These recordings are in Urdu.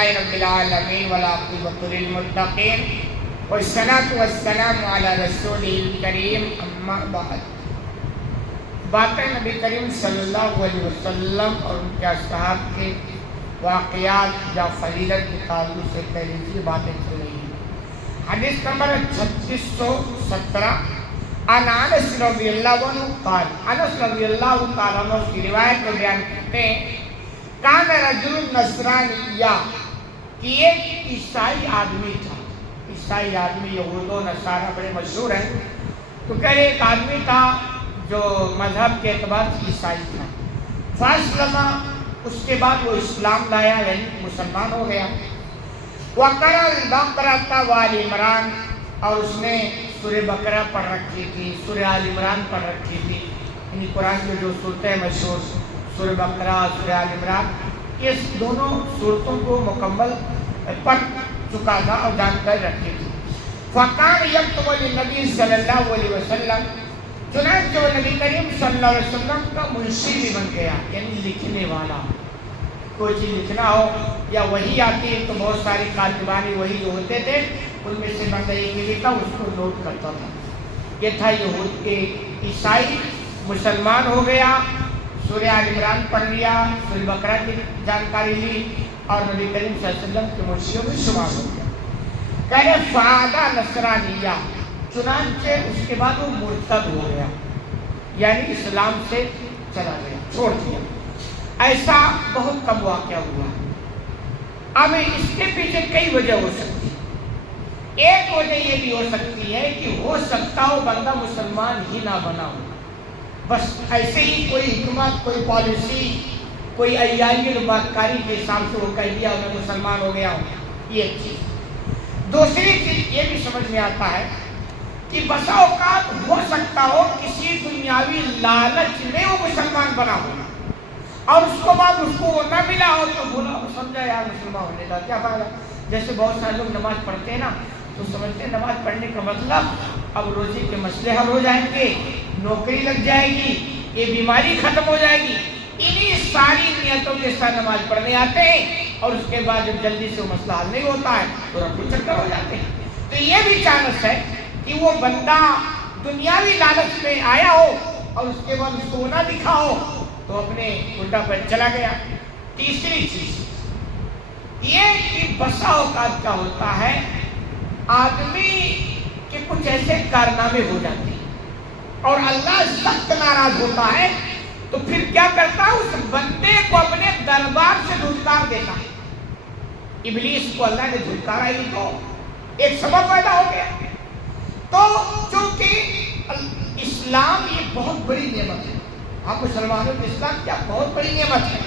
للہ رب العالمین والعاقبۃ للمتقین والصلاۃ والسلام علی رسول الکریم اما بعد۔ باتیں نبی کریم صلی اللہ علیہ وسلم اور ان کے اصحاب کے واقعات یا فضیلت کے تعلق سے پہلے سے باتیں چل رہی ہیں۔ حدیث نمبر 3617 عن انس رضی اللہ عنہ قال، انس رضی اللہ تعالیٰ عنہ کی روایت میں بیان کرتے ہیں کان رجل نصرانیہ، کہ ایک عیسائی آدمی تھا۔ عیسائی آدمی یہود و نصارہ بڑے مشہور ہیں، تو کہ ایک آدمی تھا جو مذہب کے اعتبار سے عیسائی تھا۔ فاسلم، اس کے بعد وہ اسلام لایا یعنی مسلمان ہو گیا۔ وقرأ البقرۃ وآل عمران، اور اس نے سورہ بقرہ پڑھ رکھی تھی، سورہ آل عمران پڑھ رکھی تھی، یعنی قرآن کی جو صورتیں مشہور سورہ بقرہ سورہ آل عمران، اس دونوں صورتوں کو مکمل پڑھ چکا تھا اور جانکاری رکھی تھی۔ فکان یکتب للنبی صلی اللہ علیہ وسلم، چنانچہ وہ نبی کریم صلی اللہ علیہ وسلم کا منشی بھی بن گیا، یعنی لکھنے والا۔ کوئی چیز لکھنا ہو یا وحی آتی ہے تو بہت ساری کاتبانی وحی جو ہوتے تھے ان میں سے بندہ ایک لکھا اس کو نوٹ کرتا تھا۔ یہ تھا یہود کے عیسائی مسلمان ہو گیا، سورہ آل عمران پڑھ لیا، سورہ بقرہ کی جانکاری لی اور نبی کریم صلی اللہ علیہ وسلم کے منشیوں میں شمار ہو گیا۔ کہنے فعادہ نصرانیہ، چنانچہ اس کے بعد وہ مرتد ہو گیا، یعنی اسلام سے چلا گیا، چھوڑ دیا۔ ایسا بہت کم واقعہ ہوا۔ اب اس کے پیچھے کئی وجہ ہو سکتی ہے۔ ایک وجہ یہ بھی ہو سکتی ہے کہ ہو سکتا ہو بندہ مسلمان ہی نہ بنا ہو، بس ایسے ہی کوئی حکمت، کوئی پالیسی، کوئی عیائی مکاری کے حساب سے وہ کہہ دیا میں مسلمان ہو گیا ہوں، یہ ایک چیز۔ دوسری چیز یہ بھی سمجھ میں آتا ہے کہ بسا اوقات ہو سکتا ہو کسی دنیاوی لالچ میں وہ مسلمان بنا ہو اور اس کو بعد اس کو وہ نہ ملا ہو تو بولا سمجھا یار مسلمان ہونے کا کیا فائدہ۔ جیسے بہت سارے لوگ نماز پڑھتے ہیں نا تو سمجھتے ہیں نماز پڑھنے کا مطلب اب روزی کے مسئلے حل ہو جائیں گے، نوکری لگ جائے گی، یہ بیماری ختم ہو جائے گی، انہی ساری نیتوں کے ساتھ نماز پڑھنے آتے ہیں اور اس کے بعد جب جلدی سے وہ مسئلہ حل نہیں ہوتا ہے تو رفو چکر ہو جاتے ہیں۔ تو یہ بھی چانس ہے کہ وہ بندہ دنیاوی لالچ میں آیا ہو اور اس کے بعد اس کو نہ دکھا ہو تو اپنے الٹا پر چلا گیا۔ تیسری چیز یہ کہ بسا اوقات کیا ہوتا ہے آدمی کے کچھ ایسے کارنامے ہو جاتے ہیں اور اللہ سخت ناراض ہوتا ہے تو پھر کیا کرتا ہے اس بندے کو اپنے دربار سے دھتکار دیتا ہے۔ ابلیس کو اللہ نے دھتکارا ہی تو ایک سبب پیدا ہو گیا۔ تو چونکہ اسلام یہ بہت بڑی نعمت ہے، آپ مسلمانوں کے اسلام کیا بہت بڑی نعمت ہے،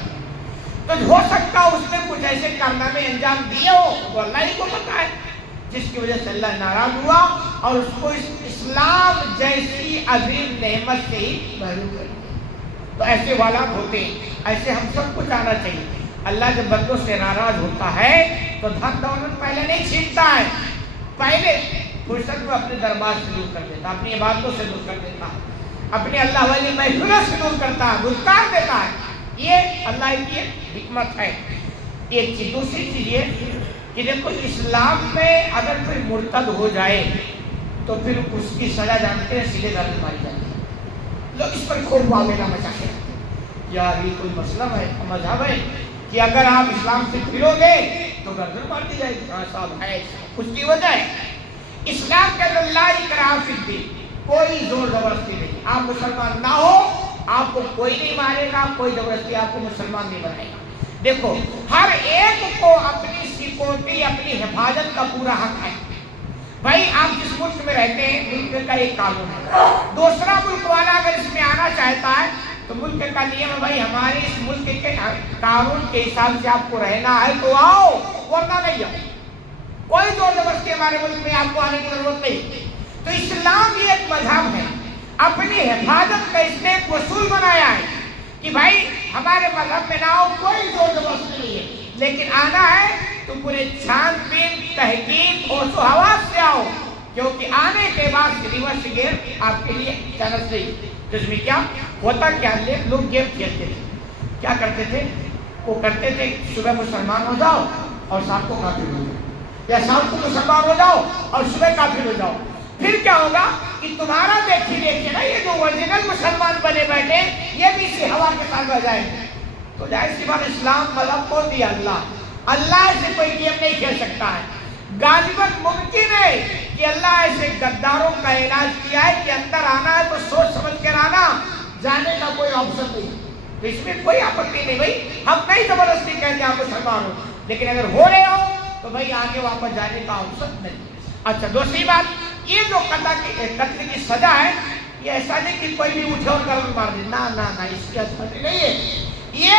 تو ہو سکتا ہے اس نے کچھ ایسے کارنامے انجام دیے ہو تو اللہ ہی کو پتہ ہے، جس کی وجہ سے اللہ ناراض ہوا اور اس کو اس اسلام جیسی عظیم نعمت سے ہی محروم کر دیا۔ تو ایسے حالات ہوتے ہیں، ایسے ہم سب کو جانا چاہیے۔ اللہ جب بندوں سے ناراض ہوتا ہے تو دھن دولت پہلے نہیں چھینتا ہے، پہلے فرصت میں اپنے دربار سے دور کر دیتا، اپنی عبادتوں سے دور کر دیتا، اپنے اللہ والی محفلوں سے دور کرتا ہے، دھتکار دیتا ہے۔ یہ اللہ کی حکمت ہے۔ ایک چیز۔ دوسری چیز یہ کہ دیکھو اسلام میں اگر کوئی مرتد ہو جائے تو پھر اس کی سزا جانتے ہیں، سیدھے گھر میں ماری جاتی ہے۔ لوگ اس پر خوب معاملہ مچاتے ہیں، یار یہ کوئی مسئلہ ہے، مذہب ہے کہ اگر آپ اسلام سے پھرو گے تو گردن مار دی جائے گی۔ ہاں صاحب ہے، اس کی وجہ ہے اسلام کے اندر لا اکراہ فی الدین، کوئی زور زبردستی نہیں۔ آپ مسلمان نہ ہو آپ کو کوئی نہیں مارے گا، کوئی زبردستی آپ کو مسلمان نہیں بنائے گا۔ دیکھو ہر ایک کو اپنی سیکورٹی، اپنی حفاظت کا پورا حق ہے۔ بھائی آپ جس ملک میں رہتے ہیں ملک کا ایک قانون ہے، دوسرا ملک والا اگر اس میں آنا چاہتا ہے تو ملک کا نیم ہے بھائی ہمارے اس ملک کے قانون کے حساب سے آپ کو رہنا ہے تو آؤ، ورنہ نہیں آؤ۔ کوئی زور زبردستی ہمارے ملک میں آپ کو آنے کی ضرورت نہیں۔ تو اسلام یہ ایک مذہب ہے، اپنی حفاظت کا اس نے ایک اصول بنایا ہے کہ بھائی ہمارے مذہب میں نہ آؤ، کوئی زور زبردستی نہیں ہے، لیکن آنا ہے تو پورے چھان بین تحقیق اور حواس سے آؤ، کیونکہ آنے کے بعد ریورس گیئر آپ کے لیے چانس نہیں۔ تو اس میں کیا ہوتا، کیا لوگ گیم کھیلتے تھے، کیا کرتے تھے وہ کرتے تھے صبح مسلمان ہو جاؤ اور شام کو کافر ہو جاؤ، یا شام کو مسلمان ہو جاؤ اور صبح کافر ہو جاؤ، پھر کیا ہوگا کہ تمہارا دیکھیے نا یہ جو اوریجنل مسلمان بنے بیٹھے یہ بھی اسی ہوا کے ساتھ بہ جائیں گے۔ تو ظاہر سی بات اسلام مذہب کو دیا اللہ سے کوئی گیم نہیں کھیل سکتا ہے۔ غالباً ممکن ہے کہ اللہ ایسے غداروں کا علاج کیا ہے کہ اندر آنا ہے تو سوچ سمجھ کر آنا، جانے کا کوئی آپشن نہیں، تو اس میں کوئی آپتی نہیں۔ بھائی ہم نہیں زبردستی کہتے آپ مسلمان ہو، لیکن اگر ہو رہے ہو تو بھائی آگے واپس جانے کا آپشن نہیں۔ اچھا دوسری بات، یہ جو قتل کی سزا ہے یہ ایسا نہیں کہ کوئی بھی اٹھے اور گردن مار دے، نہ اس کی اتھارٹی نہیں ہے، یہ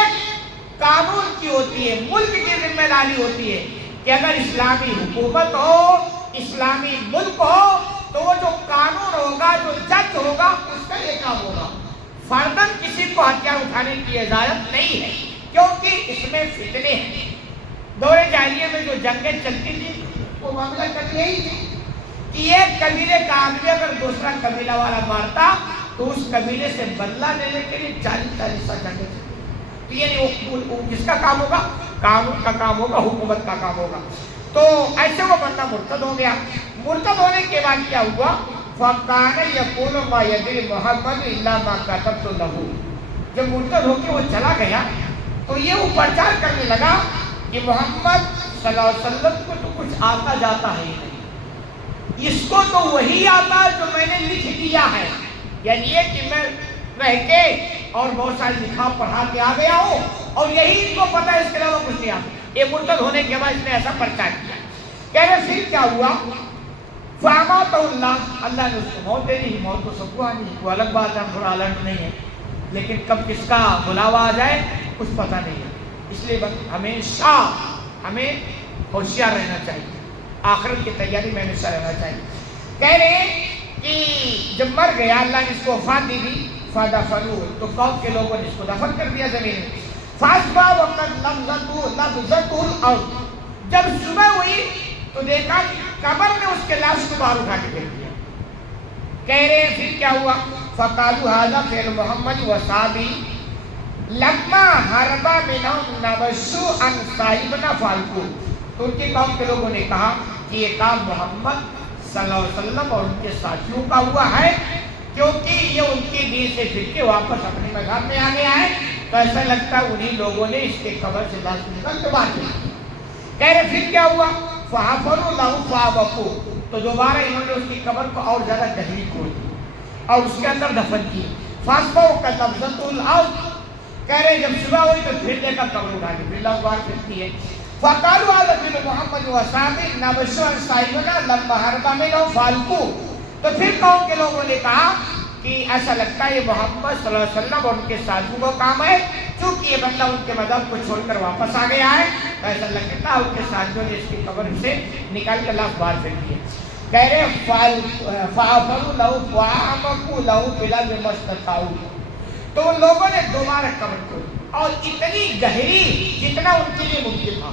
قانون کی ہوتی ہے، ملک کی ذمہ داری ہوتی ہے کہ اگر اسلامی حکومت ہو، اسلامی ملک ہو تو وہ جو قانون ہوگا، جو جج ہوگا اس کا یہ کام ہوگا۔ فرداً کسی کو ہتھیار اٹھانے کی اجازت نہیں ہے، کیونکہ اس میں فتنے ہیں۔ دور جاہلیہ میں جو جنگیں چلتی تھی وہ معاملہ کبھی یہی تھی کہ ایک قبیلے کا آدمی اگر دوسرا قبیلہ والا مارتا تو اس قبیلے سے بدلہ لینے کے لیے 40 سال جنگیں چلتی۔ تو یعنی وہ کس کا کام ہوگا؟ قانون کا کام ہوگا، حکومت کا کام ہوگا۔ تو ایسے وہ بندہ مرتد ہو گیا۔ مرتد ہونے کے بعد کیا ہوا؟ فَقَانَ يَقُولُ مَا يَدْرِ مُحَمَّدُ إِلَّا مَا كَتَبْتُ لَهُ۔ جب مرتد ہو کے وہ چلا گیا تو یہ وہ پرچار کرنے لگا کہ محمد صلی اللہ علیہ وسلم کو تو کچھ آتا جاتا ہے ہی نہیں، اس کو تو وہی آتا ہے جو میں نے لکھ دیا ہے، یعنی یہ کہ میں رہ کے اور بہت سارے لکھا پڑھا کے آ گیا ہوں اور یہی ان کو پتا ہے، اس کے علاوہ کچھ نہیں آتا۔ یہ مرتد ہونے کے بعد اس نے ایسا پرچار کیا۔ کہہ رہے پھر کیا ہوا؟ فَأَمَاتَهُ اللہ نے اس کو موت دے دی۔ موت تو سب کو آنی ہے، وہ الگ بات ہے، ہم تھوڑا الرٹ نہیں ہے، لیکن کب کس کا بلاوا آ جائے کچھ پتہ نہیں ہے، اس لیے ہمیشہ ہمیں ہوشیار رہنا چاہیے، آخرت کی تیاری میں ہمیشہ رہنا چاہیے۔ کہہ رہے کہ جب مر گیا اللہ نے اس کو وفات دی دی، فَدَفَنُوهُ تو قوم کے لوگوں نے اس کو دفن کر دیا زمین میں۔ فَأَصْبَحَ وَقَدْ لَمْزَتْهُ الْأَرْضُ جب صبح ہوئی تو دیکھا کہ قبر میں اس کے لاش کو باہر اٹھا کے پھینک دیا۔ کہہ رہے پھر کیا ہوا؟ فَقَالُوا هَذَا فِعْلُ مُحَمَّدٍ وَأَصْحَابِهِ لَمَّا هَرَبَ مِنْهُمْ نَبَشُّوا عَنْ صَاحِبِنَا فَعَلْتُوهُ تو ان کے قوم کے لوگوں نے کہا کہ یہ کام محمد صلی اللہ علیہ وسلم اور ان کے ساتھیوں کا ہوا ہے، کیونکہ یہ ان کے دین سے پھر کے واپس اپنے مذہب میں آ گیا ہے، تو ایسا لگتا ہے انہی لوگوں نے اس کے قبر سے لاش نکال کے باہر کیا۔ کہہ رہے پھر کیا ہوا؟ فَحَفَرُوا لَهُ فَأَبَقُوا تو دوبارہ انہوں نے اس کی قبر کو اور زیادہ گہری کھودی اور اس کے اندر دفن کی۔ فَأَصْبَحُوا كَلَّمْزَتُ الْأَرْضِ کہہ رہے جب صبح ہوئی تو پھر دیکھا قبر اٹھا کے پھر لاش باہر پھرتی ہے۔ فَقَالُوا هَذَا فِعْلُ مُحَمَّدٍ وَأَصْحَابِهِ نَبَشُّوا عَنْ صَاحِبِنَا لَمَّا هَرَبَ مِنْهُمْ فَعَلْتُوهُ تو پھر قوم کے لوگوں نے کہا کہ ایسا لگتا ہے یہ محمد صلی اللہ علیہ وسلم اور ان کے ساتھیوں کا کام ہے، چونکہ یہ بندہ ان کے مذہب کو چھوڑ کر واپس آ گیا ہے، تو ایسا لگتا ہے ان کے ساتھیوں نے اس کی قبر سے نکال کر لاش باہر پھینک دی۔ کہہ رہے فَأَفَرُوا لَهُ فَأَعْمَقُوا لَهُ فِي الْأَرْضِ مَا اسْتَطَاعُوا تو ان لوگوں نے دوبارہ قبر کھودی اور اتنی گہری جتنا ان کے لیے ممکن تھا،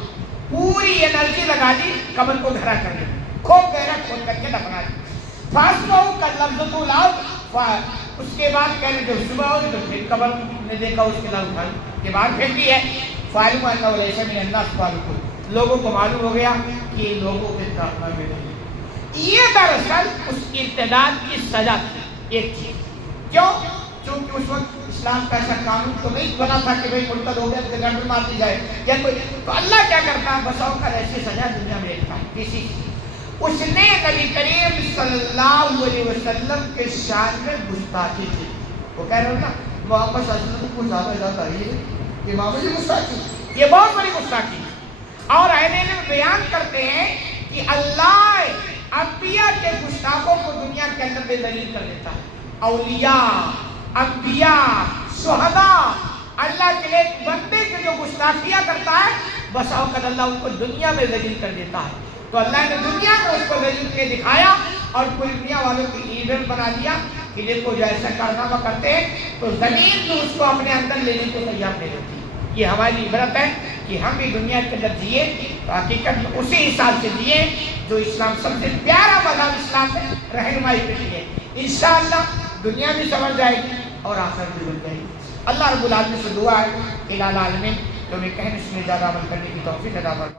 پوری انرجی لگا دی قبر کو گہرا کر دی، خوب گہرا کھود کر کے دفنا دی۔ فَأَصْبَحُوا كَلَّمْزَتُ الْأَرْضِ اس کے بعد کہہ رہے جب صبح ہوئی تو پھر قبر نے دیکھا اس کے لاش اٹھا کے باہر پھینک دی ہے۔ فَعَلِمَ أَنَّهُ لَيْسَ مِنَ النَّاسِ خَالِقٌ لوگوں کو معلوم ہو گیا کہ یہ لوگوں کے کارنامے میں نہیں ہے۔ یہ دراصل اس ارتداد کی سزا تھی ایک چیز، کیوں؟ چونکہ اس وقت اسلام کا ایسا قانون تو نہیں بنا تھا کہ بھئی مرتد ہو گیا تو گردن مار دی جائے یا کوئی، تو اللہ کیا کرتا ہے بساؤ کر ایسی سزا دنیا میں دیتا ہے کسی کی۔ اس نے نبی کریم صلی اللہ علیہ وسلم کے شان میں گستاخی کی۔ وہ کہہ رہے ہو نا محمد صلی اللہ علیہ وسلم کو زیادہ زیادہ یہ معمولی گستاخی، یہ بہت بڑی گستاخی ہے۔ اور اہل علم بیان کرتے ہیں کہ اللہ انبیاء کے گستاخوں کو دنیا کے اندر بے دلیل کر دیتا ہے۔ اولیاء، انبیاء، شہداء، اللہ کے لیے بندے کے جو گستاخیاں کرتا ہے بس اوقات اللہ ان کو دنیا میں ذلیل کر دیتا ہے۔ تو اللہ نے دنیا میں اس کو ذلیل کے دکھایا اور پوری دنیا والوں کی ایندھن بنا دیا کہ دیکھو جو ایسا کارنامہ کرتے ہیں تو زمین بھی اس کو اپنے اندر لینے کو تیار نہیں ہوتی۔ یہ ہماری عبرت ہے کہ ہم بھی دنیا کے اندر جیے تو حقیقت میں اسی حساب سے جیے جو اسلام سب سے پیارا مذہب اسلام میں رہنمائی کے لیے۔ انشاءاللہ دنیا بھی سمجھ جائے گی اور آخرت بھی بن جائے گی۔ اللہ رب العالمین سے دعا ہے کہ العالمین جو میں کہنے اس میں زیادہ عمل کرنے کی توفیق عطا فرمائے۔